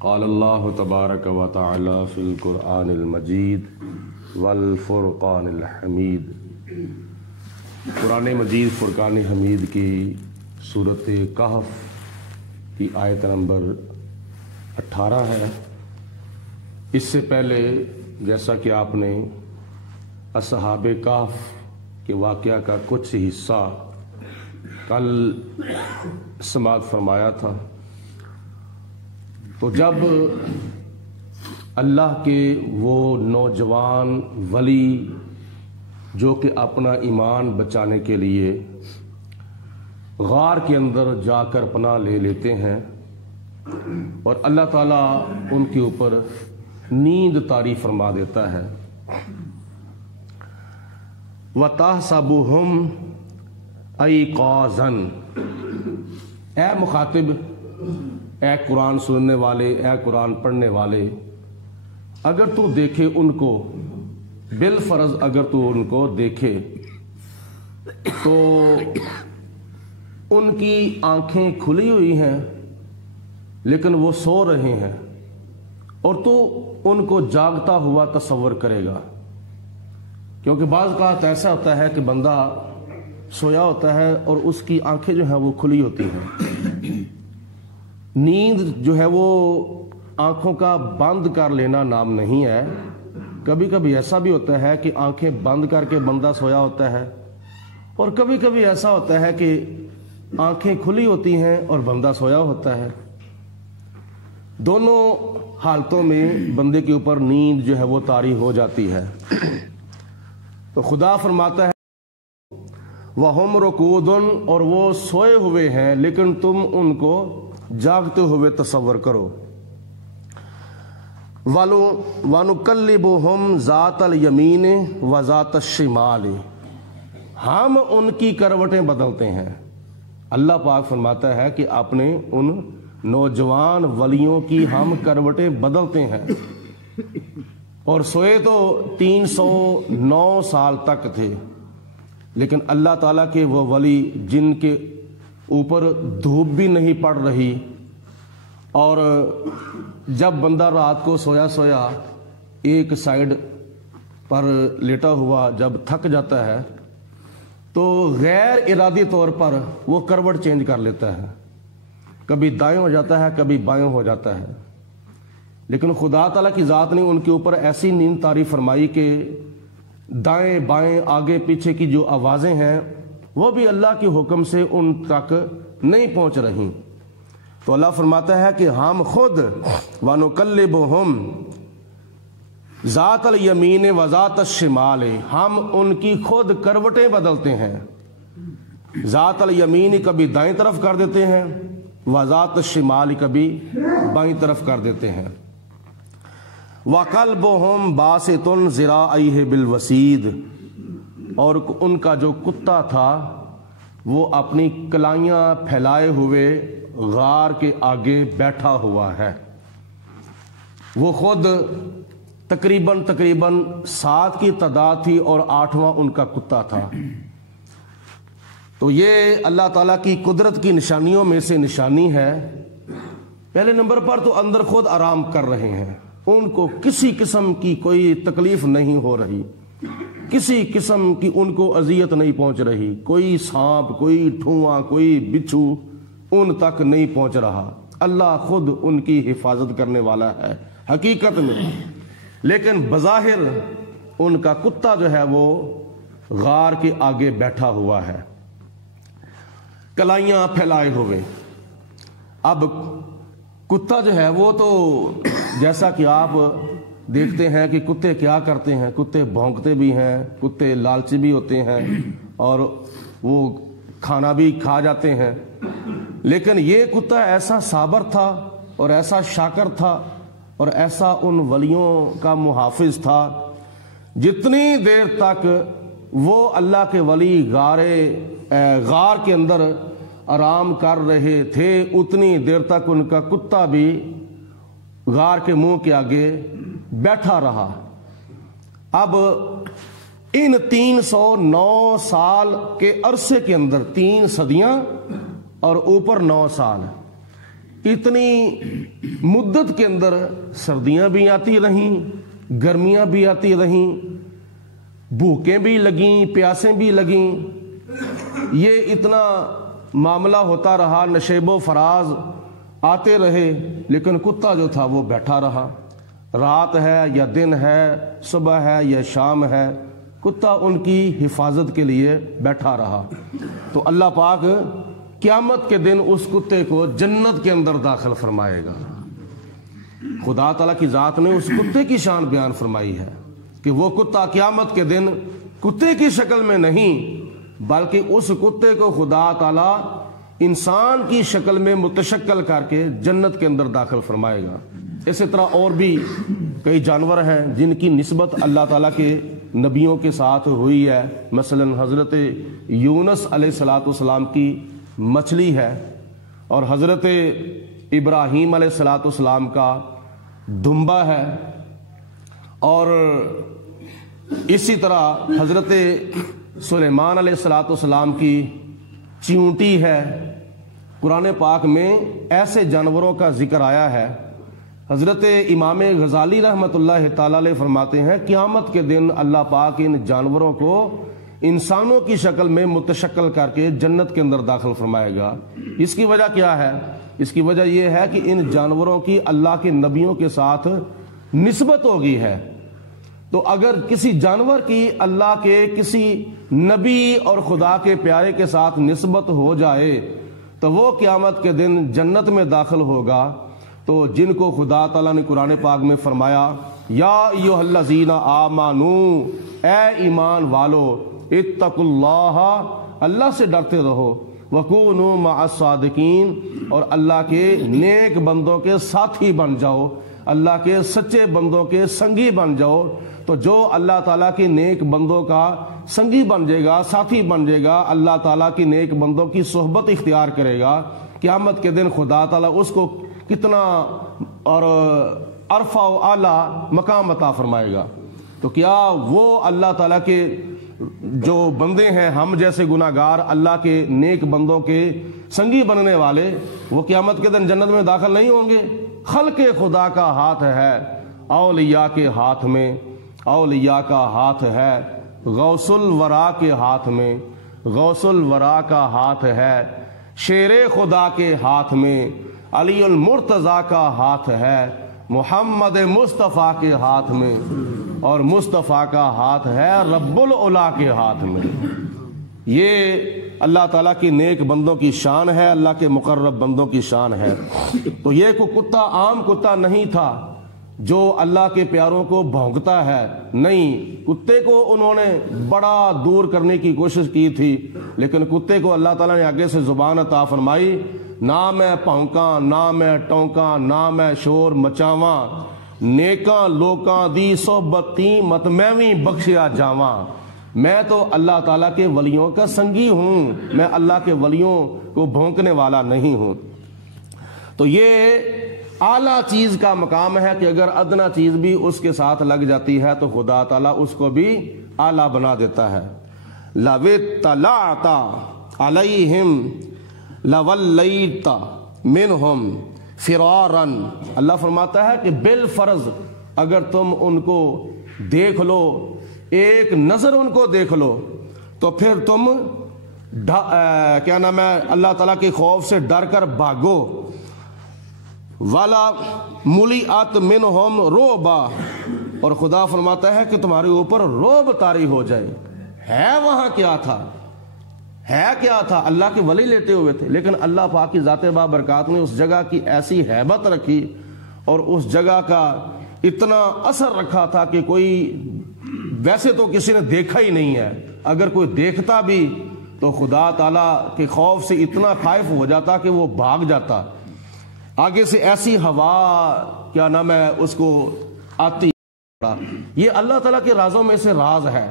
قال اللہ تبارک و تعالی فی القرآن المجید والفرقان الحمید۔ قرآن مجید فرقان حمید کی سورۃ کہف کی آیت نمبر 18 ہے۔ اس سے پہلے جیسا کہ آپ نے اصحاب کہف کے واقعہ کا کچھ حصہ کل سماعت فرمایا تھا، تو جب اللہ کے وہ نوجوان ولی جو کہ اپنا ایمان بچانے کے لیے غار کے اندر جا کر پناہ لے لیتے ہیں اور اللہ تعالیٰ ان کے اوپر نیند طاری فرما دیتا ہے، وَتَحْسَبُهُمْ أَيْقَاظًا۔ اے مخاطب، اے قرآن سننے والے، اے قرآن پڑھنے والے، اگر تو دیکھے ان کو، بالفرض اگر تو ان کو دیکھے تو ان کی آنکھیں کھلی ہوئی ہیں لیکن وہ سو رہے ہیں، اور تو ان کو جاگتا ہوا تصور کرے گا، کیونکہ بعض اوقات ایسا ہوتا ہے کہ بندہ سویا ہوتا ہے اور اس کی آنکھیں جو ہیں وہ کھلی ہوتی ہیں۔ نیند جو ہے وہ آنکھوں کا بند کر لینا نام نہیں ہے۔ کبھی کبھی ایسا بھی ہوتا ہے کہ آنکھیں بند کر کے بندہ سویا ہوتا ہے، اور کبھی کبھی ایسا ہوتا ہے کہ آنکھیں کھلی ہوتی ہیں اور بندہ سویا ہوتا ہے۔ دونوں حالتوں میں بندے کے اوپر نیند جو ہے وہ طاری ہو جاتی ہے۔ تو خدا فرماتا ہے وَهُمْ رُقُودٌ، اور وہ سوئے ہوئے ہیں لیکن تم ان کو جاگتے ہوئے تصور کرو۔ وَنُقَلِّبُهُمْ ذَاتَ الْيَمِينِ وَذَاتَ الشِّمَالِ، ہم ان کی کروٹیں بدلتے ہیں۔ اللہ پاک فرماتا ہے کہ اپنے ان نوجوان ولیوں کی ہم کروٹیں بدلتے ہیں، اور سوئے تو 309 سال تک تھے، لیکن اللہ تعالیٰ کے وہ ولی جن کے اوپر دھوپ بھی نہیں پڑ رہی، اور جب بندہ رات کو سویا ایک سائیڈ پر لیٹا ہوا جب تھک جاتا ہے تو غیر ارادی طور پر وہ کروٹ چینج کر لیتا ہے، کبھی دائیں ہو جاتا ہے کبھی بائیں ہو جاتا ہے، لیکن خدا تعالیٰ کی ذات نے ان کے اوپر ایسی نیند طاری فرمائی کہ دائیں بائیں آگے پیچھے کی جو آوازیں ہیں وہ بھی اللہ کے حکم سے ان تک نہیں پہنچ رہی۔ تو اللہ فرماتا ہے کہ ہم خود وَنُقَلِّبُهُمْ ذَاتَ الْيَمِينِ وَذَاتَ الشِّمَالِ، ہم ان کی خود کروٹیں بدلتے ہیں۔ ذات الیمین کبھی دائیں طرف کر دیتے ہیں، وذات الشمال کبھی بائیں طرف کر دیتے ہیں۔ وَقَلْبُهُمْ بَاسِطٌ ذِرَاعَيْهِ بِالْوَسِيدِ، اور ان کا جو کتا تھا وہ اپنی کلائیاں پھیلائے ہوئے غار کے آگے بیٹھا ہوا ہے۔ وہ خود تقریباً 7 کی تعداد تھی اور 8واں ان کا کتا تھا۔ تو یہ اللہ تعالیٰ کی قدرت کی نشانیوں میں سے نشانی ہے۔ پہلے نمبر پر تو اندر خود آرام کر رہے ہیں، ان کو کسی قسم کی کوئی تکلیف نہیں ہو رہی، کسی قسم کی ان کو اذیت نہیں پہنچ رہی، کوئی سانپ کوئی ٹھواں کوئی بچھو ان تک نہیں پہنچ رہا۔ اللہ خود ان کی حفاظت کرنے والا ہے حقیقت میں، لیکن بظاہر ان کا کتا جو ہے وہ غار کے آگے بیٹھا ہوا ہے، کلائیاں پھیلائے ہوئے۔ اب کتا جو ہے وہ تو جیسا کہ آپ دیکھتے ہیں کہ کتے کیا کرتے ہیں، کتے بھونکتے بھی ہیں، کتے لالچی بھی ہوتے ہیں اور وہ کھانا بھی کھا جاتے ہیں، لیکن یہ کتا ایسا صابر تھا اور ایسا شاکر تھا اور ایسا ان ولیوں کا محافظ تھا، جتنی دیر تک وہ اللہ کے ولی غار کے اندر آرام کر رہے تھے اتنی دیر تک ان کا کتا بھی غار کے منہ کے آگے بیٹھا رہا۔ اب ان 309 سال کے عرصے کے اندر 3 صدیاں اور اوپر 9 سال، اتنی مدت کے اندر سردیاں بھی آتی رہیں، گرمیاں بھی آتی رہیں، بھوکیں بھی لگیں، پیاسیں بھی لگیں، یہ اتنا معاملہ ہوتا رہا، نشیب و فراز آتے رہے، لیکن کتا جو تھا وہ بیٹھا رہا۔ رات ہے یا دن ہے، صبح ہے یا شام ہے، کتا ان کی حفاظت کے لیے بیٹھا رہا۔ تو اللہ پاک قیامت کے دن اس کتے کو جنت کے اندر داخل فرمائے گا۔ خدا تعالیٰ کی ذات نے اس کتے کی شان بیان فرمائی ہے کہ وہ کتا قیامت کے دن کتے کی شکل میں نہیں، بلکہ اس کتے کو خدا تعالیٰ انسان کی شکل میں متشکل کر کے جنت کے اندر داخل فرمائے گا۔ اسی طرح اور بھی کئی جانور ہیں جن کی نسبت اللہ تعالیٰ کے نبیوں کے ساتھ ہوئی ہے، مثلا حضرت یونس علیہ السلام کی مچھلی ہے، اور حضرت ابراہیم علیہ السلام کا دمبا ہے، اور اسی طرح حضرت سلیمان علیہ السلام کی چیونٹی ہے۔ قرآن پاک میں ایسے جانوروں کا ذکر آیا ہے۔ حضرت امام غزالی رحمۃ اللہ تعالی علیہ فرماتے ہیں قیامت کے دن اللہ پاک ان جانوروں کو انسانوں کی شکل میں متشکل کر کے جنت کے اندر داخل فرمائے گا۔ اس کی وجہ کیا ہے؟ اس کی وجہ یہ ہے کہ ان جانوروں کی اللہ کے نبیوں کے ساتھ نسبت ہو گئی ہے۔ تو اگر کسی جانور کی اللہ کے کسی نبی اور خدا کے پیارے کے ساتھ نسبت ہو جائے تو وہ قیامت کے دن جنت میں داخل ہوگا۔ تو جن کو خدا تعالیٰ نے قرآن پاک میں فرمایا یا ایھا الذین آمنو، اے ایمان والو، اتقوا اللہ، اللہ سے ڈرتے رہو، وکونوا مع الصادقین، اور اللہ کے نیک بندوں کے ساتھی بن جاؤ، اللہ کے سچے بندوں کے سنگی بن جاؤ۔ تو جو اللہ تعالیٰ کے نیک بندوں کا سنگی بن جائے گا، ساتھی بن جائے گا، اللہ تعالیٰ کی نیک بندوں کی صحبت اختیار کرے گا، قیامت کے دن خدا تعالیٰ اس کو کتنا اور عرفہ و اعلیٰ مقام عطا فرمائے گا۔ تو کیا وہ اللہ تعالیٰ کے جو بندے ہیں، ہم جیسے گناہگار، اللہ کے نیک بندوں کے سنگی بننے والے، وہ قیامت کے دن جنت میں داخل نہیں ہوں گے؟ خلق خدا کا ہاتھ ہے اولیاء کے ہاتھ میں، اولیاء کا ہاتھ ہے غوث الورا کے ہاتھ میں، غوث الورا کا ہاتھ ہے شیر خدا کے ہاتھ میں، علی المرتضیٰ کا ہاتھ ہے محمد مصطفیٰ کے ہاتھ میں، اور مصطفیٰ کا ہاتھ ہے رب العلا کے ہاتھ میں۔ یہ اللہ تعالیٰ کی نیک بندوں کی شان ہے، اللہ کے مقرب بندوں کی شان ہے۔ تو یہ کوئی کتا عام کتا نہیں تھا جو اللہ کے پیاروں کو بھونکتا ہے، نہیں، کتے کو انہوں نے بڑا دور کرنے کی کوشش کی تھی، لیکن کتے کو اللہ تعالیٰ نے آگے سے زبان عطا فرمائی، نہ میں بھونکاں، نہ میں ٹونکاں، نہ میں شور مچاواں، نیکاں لوکاں دی صحبتی مت میں وی بخشیا جاواں۔ میں تو اللہ تعالیٰ کے ولیوں کا سنگی ہوں، میں اللہ کے ولیوں کو بھونکنے والا نہیں ہوں۔ تو یہ اعلیٰ چیز کا مقام ہے کہ اگر ادنا چیز بھی اس کے ساتھ لگ جاتی ہے تو خدا تعالیٰ اس کو بھی اعلیٰ بنا دیتا ہے۔ لَوِ اطَّلَعْتَ عَلَيْهِمْ لَوَلَّيْتَ مِنْهُمْ فِرَارًا، اللہ فرماتا ہے کہ بالفرض اگر تم ان کو دیکھ لو، ایک نظر ان کو دیکھ لو، تو پھر تم کیا نام ہے اللہ تعالیٰ کے خوف سے ڈر کر بھاگو۔ والا مُلِئَتْ مِنْهُمْ رُعْبًا، اور خدا فرماتا ہے کہ تمہارے اوپر رعب طاری ہو جائے۔ ہے وہاں کیا تھا؟ ہے کیا تھا؟ اللہ کے ولی لیٹے ہوئے تھے، لیکن اللہ پاک کی ذات بابرکات نے اس جگہ کی ایسی ہیبت رکھی اور اس جگہ کا اتنا اثر رکھا تھا کہ کوئی ویسے تو کسی نے دیکھا ہی نہیں ہے، اگر کوئی دیکھتا بھی تو خدا تعالیٰ کے خوف سے اتنا خائف ہو جاتا کہ وہ بھاگ جاتا۔ آگے سے ایسی ہوا کیا نام ہے اس کو آتی۔ یہ اللہ تعالیٰ کے رازوں میں سے راز ہے،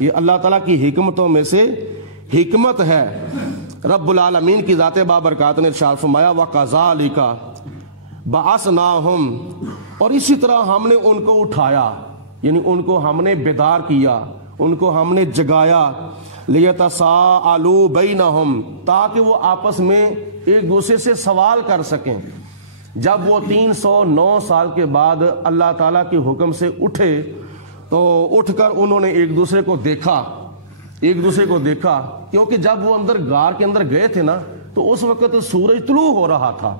یہ اللہ تعالیٰ کی حکمتوں میں سے حکمت ہے۔ رب العالمین کی ذات بابرکات نے ارشاد فرمایا وَكَذَلِكَ بَعَثْنَاهُمْ، اور اسی طرح ہم نے ان کو اٹھایا، یعنی ان کو ہم نے بیدار کیا، ان کو ہم نے جگایا، لِيَتَسَاءَلُوا بَيْنَهُمْ، تاکہ وہ آپس میں ایک دوسرے سے سوال کر سکیں۔ جب وہ 309 سال کے بعد اللہ تعالیٰ کے حکم سے اٹھے تو اٹھ کر انہوں نے ایک دوسرے کو دیکھا کیونکہ جب وہ غار کے اندر گئے تھے نا تو اس وقت سورج طلوع ہو رہا تھا،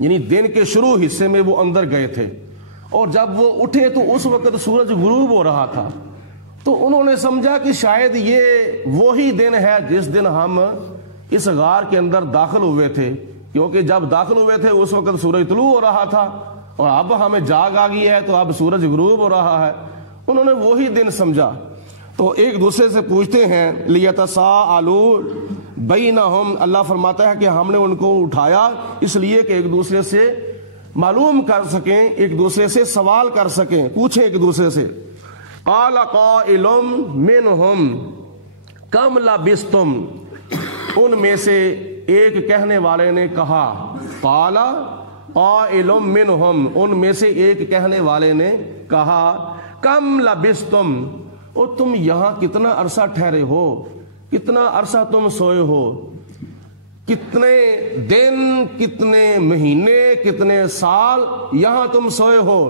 یعنی دن کے شروع حصے میں وہ اندر گئے تھے، اور جب وہ اٹھے تو اس وقت سورج غروب ہو رہا تھا۔ تو انہوں نے سمجھا کہ شاید یہ وہی دن ہے جس دن ہم اس غار کے اندر داخل ہوئے تھے، کیونکہ جب داخل ہوئے تھے اس وقت سورج طلوع ہو رہا تھا، اور اب ہمیں جاگ آ گئی ہے تو اب سورج غروب ہو رہا ہے۔ انہوں نے وہی دن سمجھا، تو ایک دوسرے سے پوچھتے ہیں لیتساءلوا بینہم، اللہ فرماتا ہے کہ ہم نے ان کو اٹھایا اس لیے کہ ایک دوسرے سے معلوم کر سکیں، ایک دوسرے سے سوال کر سکیں، پوچھیں ایک دوسرے سے۔ قال قائل منہم کم لبثتم، ان میں سے ایک کہنے والے نے کہا، قال قائل منہم، ان میں سے ایک کہنے والے نے کہا، کم لبثتم، اور تم یہاں کتنا عرصہ ٹھہرے ہو، کتنا عرصہ تم سوئے ہو، کتنے دن، کتنے مہینے، کتنے سال یہاں تم سوئے ہو۔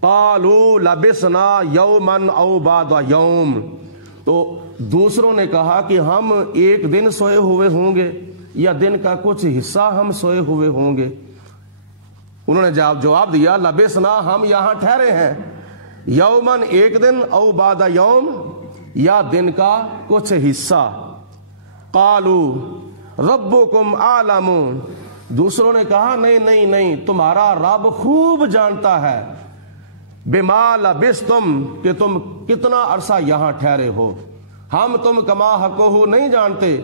قالوا لبثنا یوما او بعض یوم، تو دوسروں نے کہا کہ ہم ایک دن سوئے ہوئے ہوں گے یا دن کا کچھ حصہ ہم سوئے ہوئے ہوں گے۔ انہوں نے جواب دیا لبثنا، ہم یہاں ٹھہرے ہیں، یومن ایک دن، او بعد یوم یا دن کا کچھ حصہ۔ قالوا ربکم اعلم، دوسروں نے کہا نہیں، تمہارا رب خوب جانتا ہے، بما لبثتم، کہ تم کتنا عرصہ یہاں ٹھہرے ہو، ہم تم کما حقہ نہیں جانتے،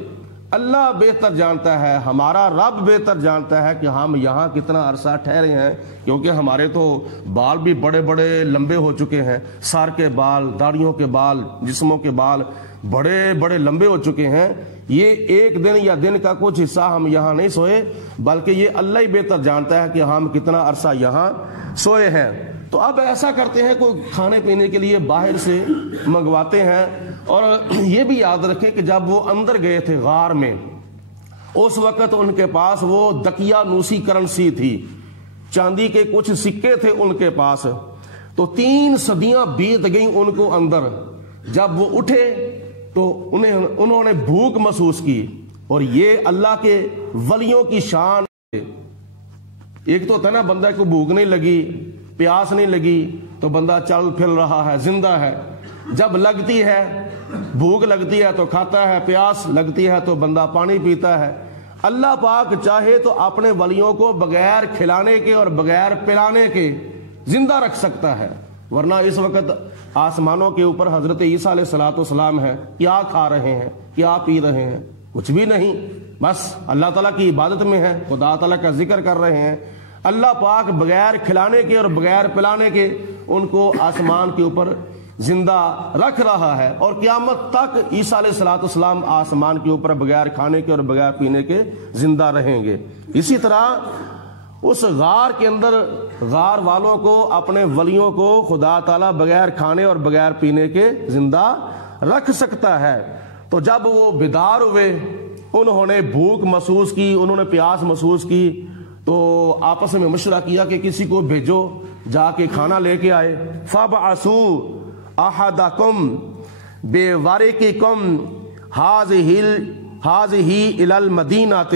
اللہ بہتر جانتا ہے، ہمارا رب بہتر جانتا ہے کہ ہم یہاں کتنا عرصہ ٹھہرے ہیں، کیونکہ ہمارے تو بال بھی بڑے بڑے لمبے ہو چکے ہیں، سر کے بال، داڑھیوں کے بال، جسموں کے بال بڑے بڑے لمبے ہو چکے ہیں۔ یہ ایک دن یا دن کا کچھ حصہ ہم یہاں نہیں سوئے، بلکہ یہ اللہ ہی بہتر جانتا ہے کہ ہم کتنا عرصہ یہاں سوئے ہیں۔ تو اب ایسا کرتے ہیں، کوئی کھانے پینے کے لیے باہر سے منگواتے ہیں، اور یہ بھی یاد رکھیں کہ جب وہ اندر گئے تھے غار میں، اس وقت ان کے پاس وہ دکیا نوسی کرنسی تھی، چاندی کے کچھ سکے تھے ان کے پاس، تو 3 صدیاں بیت گئیں ان کو اندر۔ جب وہ اٹھے تو انہوں نے بھوک محسوس کی، اور یہ اللہ کے ولیوں کی شان ہے۔ ایک تو ہوتا ہے نا بندہ کو بھوک نہیں لگی، پیاس نہیں لگی تو بندہ چل پھر رہا ہے، زندہ ہے، جب لگتی ہے بھوک لگتی ہے تو کھاتا ہے، پیاس لگتی ہے تو بندہ پانی پیتا ہے۔ اللہ پاک چاہے تو اپنے ولیوں کو بغیر کھلانے کے اور بغیر پلانے کے زندہ رکھ سکتا ہے، ورنہ اس وقت آسمانوں کے اوپر حضرت عیسیٰ علیہ السلام ہے، کیا کھا رہے ہیں، کیا پی رہے ہیں، کچھ بھی نہیں، بس اللہ تعالیٰ کی عبادت میں ہے، خدا تعالیٰ کا ذکر کر رہے ہیں۔ اللہ پاک بغیر کھلانے کے اور بغیر پلانے کے ان کو آسمان کے اوپر زندہ رکھ رہا ہے، اور قیامت تک عیسیٰ علیہ السلام آسمان کے اوپر بغیر کھانے کے اور بغیر پینے کے زندہ رہیں گے۔ اسی طرح اس غار کے اندر غار والوں کو، اپنے ولیوں کو خدا تعالیٰ بغیر کھانے اور بغیر پینے کے زندہ رکھ سکتا ہے۔ تو جب وہ بیدار ہوئے، انہوں نے بھوک محسوس کی، انہوں نے پیاس محسوس کی، تو آپس میں مشورہ کیا کہ کسی کو بھیجو جا کے کھانا لے کے آئے۔ فَابْعَثُوا احدکم بورقکم ھذہ الی المدینۃ،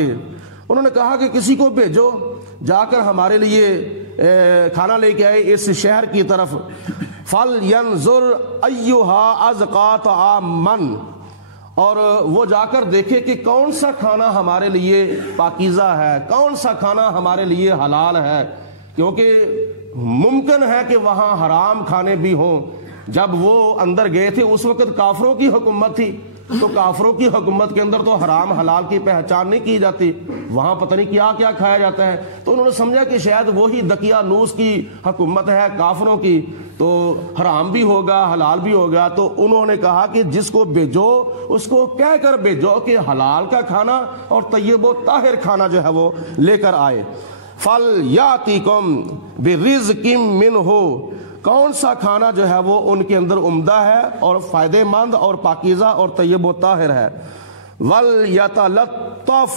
انہوں نے کہا کہ کسی کو بھیجو جا کر ہمارے لیے کھانا لے کے آئے اس شہر کی طرف۔ فَلْيَنْظُرْ أَيُّهَا أَزْكَىٰ طَعَامًا، اور وہ جا کر دیکھے کہ کون سا کھانا ہمارے لیے پاکیزہ ہے، کون سا کھانا ہمارے لیے حلال ہے، کیونکہ ممکن ہے کہ وہاں حرام کھانے بھی ہوں۔ جب وہ اندر گئے تھے اس وقت کافروں کی حکومت تھی، تو کافروں کی حکومت کے اندر تو حرام حلال کی پہچان نہیں کی جاتی، وہاں پتہ نہیں کیا کیا کھایا جاتا ہے۔ تو انہوں نے سمجھا کہ شاید وہی دکیا نوس کی حکومت ہے کافروں کی، تو حرام بھی ہوگا حلال بھی ہوگا۔ تو انہوں نے کہا کہ جس کو بھیجو اس کو کہہ کر بھیجو کہ حلال کا کھانا اور طیب و طاہر کھانا جو ہے وہ لے کر آئے۔ فَلْيَأْتِكُمْ بِرِزْقٍ مِّنْهُ، کون سا کھانا جو ہے وہ ان کے اندر عمدہ ہے اور فائدہ مند اور پاکیزہ اور طیب و طاہر ہے۔ وَلْيَتَلَطَّفْ،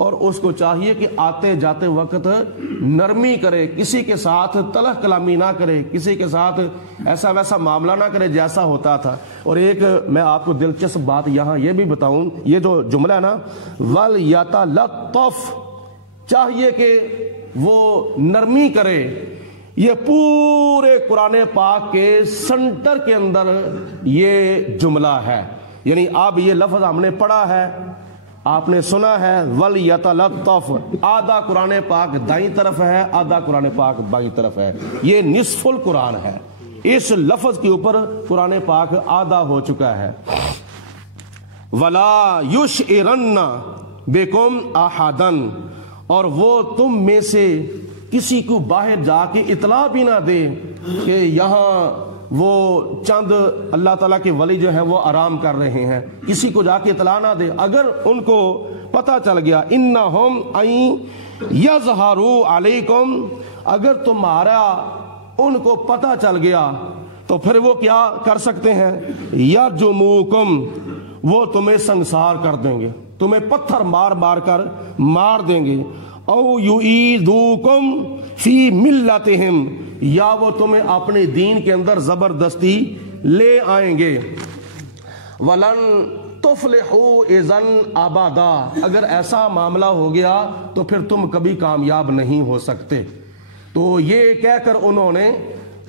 اور اس کو چاہیے کہ آتے جاتے وقت نرمی کرے، کسی کے ساتھ تلخ کلامی نہ کرے، کسی کے ساتھ ایسا ویسا معاملہ نہ کرے جیسا ہوتا تھا۔ اور ایک میں آپ کو دلچسپ بات یہاں یہ بھی بتاؤں، یہ جو جملہ ہے نا وَلْيَتَلَطَّفْ، چاہیے کہ وہ نرمی کرے، یہ پورے قرآن پاک کے سنٹر کے اندر یہ جملہ ہے۔ یعنی اب یہ لفظ ہم نے پڑھا ہے، آپ نے سنا ہے وَلْيَتَلَطَّفْ، آدھا قرآن پاک دائیں طرف ہے، آدھا قرآن پاک بائیں طرف ہے، یہ نصف القرآن ہے۔ اس لفظ کے اوپر قرآن پاک آدھا ہو چکا ہے۔ وَلَا يُشْعِرَنَّ بِكُمْ أَحَدًا، اور وہ تم میں سے کسی کو باہر جا کے اطلاع بھی نہ دے کہ یہاں وہ چند اللہ تعالیٰ کے ولی جو ہیں وہ آرام کر رہے ہیں، کسی کو جا کے اطلاع نہ دے۔ اگر ان کو پتہ چل گیا انہم ان یظہروا علیکم، اگر تمہارا ان کو پتہ چل گیا تو پھر وہ کیا کر سکتے ہیں؟ یرجموکم، وہ تمہیں سنسار کر دیں گے، تمہیں پتھر مار مار کر مار دیں گے۔ او یعیدوکم فی ملتہم، یا وہ تمہیں اپنے دین کے اندر زبردستی لے آئیں گے۔ ولن تفلحوا اذا ابدا، اگر ایسا معاملہ ہو گیا تو پھر تم کبھی کامیاب نہیں ہو سکتے۔ تو یہ کہہ کر انہوں نے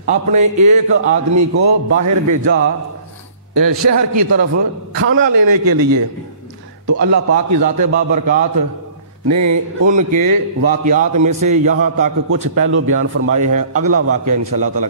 اپنے ایک آدمی کو باہر بھیجا شہر کی طرف کھانا لینے کے لیے۔ تو اللہ پاک کی ذات بابرکات نے ان کے واقعات میں سے یہاں تک کچھ پہلو بیان فرمائے ہیں۔ اگلا واقعہ انشاءاللہ تعالی